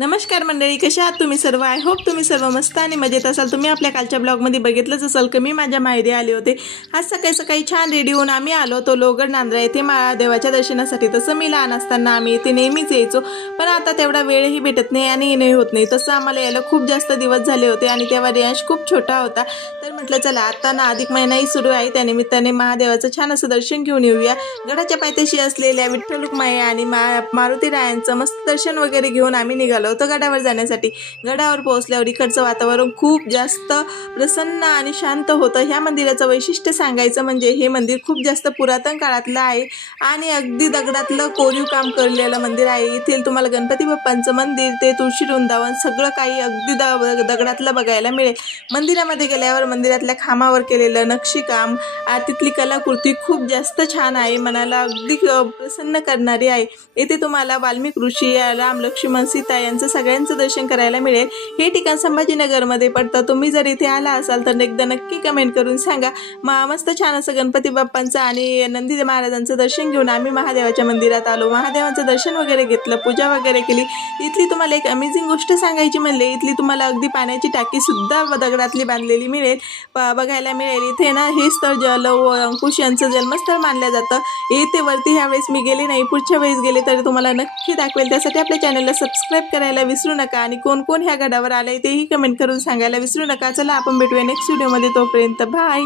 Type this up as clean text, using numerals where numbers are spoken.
नमस्कार मंडळी, कशा आहात तुम्ही सर्व? आय होप तुम्ही सर्व मस्त आणि मजेत असाल। तुम्ही आपल्या कालच्या ब्लॉगमध्ये बघितलंच असाल की मी माझ्या माहेरी आले होते। आज सकाळी सकाळी छान रेडी होऊन आम्ही आलो होतो लोहगड नांद्रा येथे महादेवाच्या दर्शनासाठी। तसं मी लहान असताना आम्ही इथे नेहमीच यायचो, पण आता तेवढा वेळही भेटत नाही आणि येणंही होत नाही। तसं आम्हाला यायला खूप जास्त दिवस झाले होते आणि तेव्हा रियांश खूप छोटा होता। तर म्हटलं चला आता ना अधिक महिनाही सुरू आहे, त्यानिमित्ताने महादेवाचं छान असं दर्शन घेऊन येऊया। गडाच्या पायथ्याशी असलेल्या विठ्ठल रुक्माई आणि मारुती रायांचं मस्त दर्शन वगैरे घेऊन आम्ही निघालो होतो गडावर जाण्यासाठी। गडावर पोहोचल्यावर इकडचं वातावरण खूप जास्त प्रसन्न आणि शांत होतं। ह्या मंदिराचं वैशिष्ट्य सांगायचं म्हणजे हे मंदिर खूप जास्त पुरातन काळातलं आहे आणि अगदी दगडातलं कोरीव काम केलेलं मंदिर आहे। इथे तुम्हाला गणपती बाप्पांचं मंदिर ते तुळशी वृंदावन सगळं काही अगदी दगडातलं बघायला मिळेल। मंदिरामध्ये गेल्यावर मंदिरातल्या खांबावर केलेलं नक्षीकाम, तिथली कलाकृती खूप जास्त छान आहे, मनाला अगदी प्रसन्न करणारी आहे। येथे तुम्हाला वाल्मिक ऋषी, राम, लक्ष्मण, सीता यांचं सगळ्यांचं दर्शन करायला मिळेल। हे ठिकाण संभाजीनगरमध्ये पडतं। तुम्ही जर इथे आला असाल तर एकदा नक्की कमेंट करून सांगा। मस्त छान असं गणपती बाप्पांचं आणि नंदी महाराजांचं दर्शन घेऊन आम्ही महादेवाच्या मंदिरात आलो। महादेवांचं दर्शन वगैरे घेतलं, पूजा वगैरे केली। इथली तुम्हाला एक अमेझिंग गोष्ट सांगायची म्हणले, इथली तुम्हाला अगदी पाण्याची टाकी सुद्धा दगडातली बांधलेली मिळेल, बघायला मिळेल। इथे ना हे स्थळ लव अंकुश यांचं जन्मस्थळ मानलं जातं। इथे वरती ह्यावेळेस मी गेले नाही, पुढच्या वेळेस गेले तर तुम्हाला नक्की दाखवेल। त्यासाठी आपल्या चॅनलला सबस्क्राईब करायला विसरू नका आणि कोण कोण ह्या गडावर आलंय तेही कमेंट करून सांगायला विसरू नका। चला आपण भेटूया नेक्स्ट व्हिडिओमध्ये, तोपर्यंत बाय।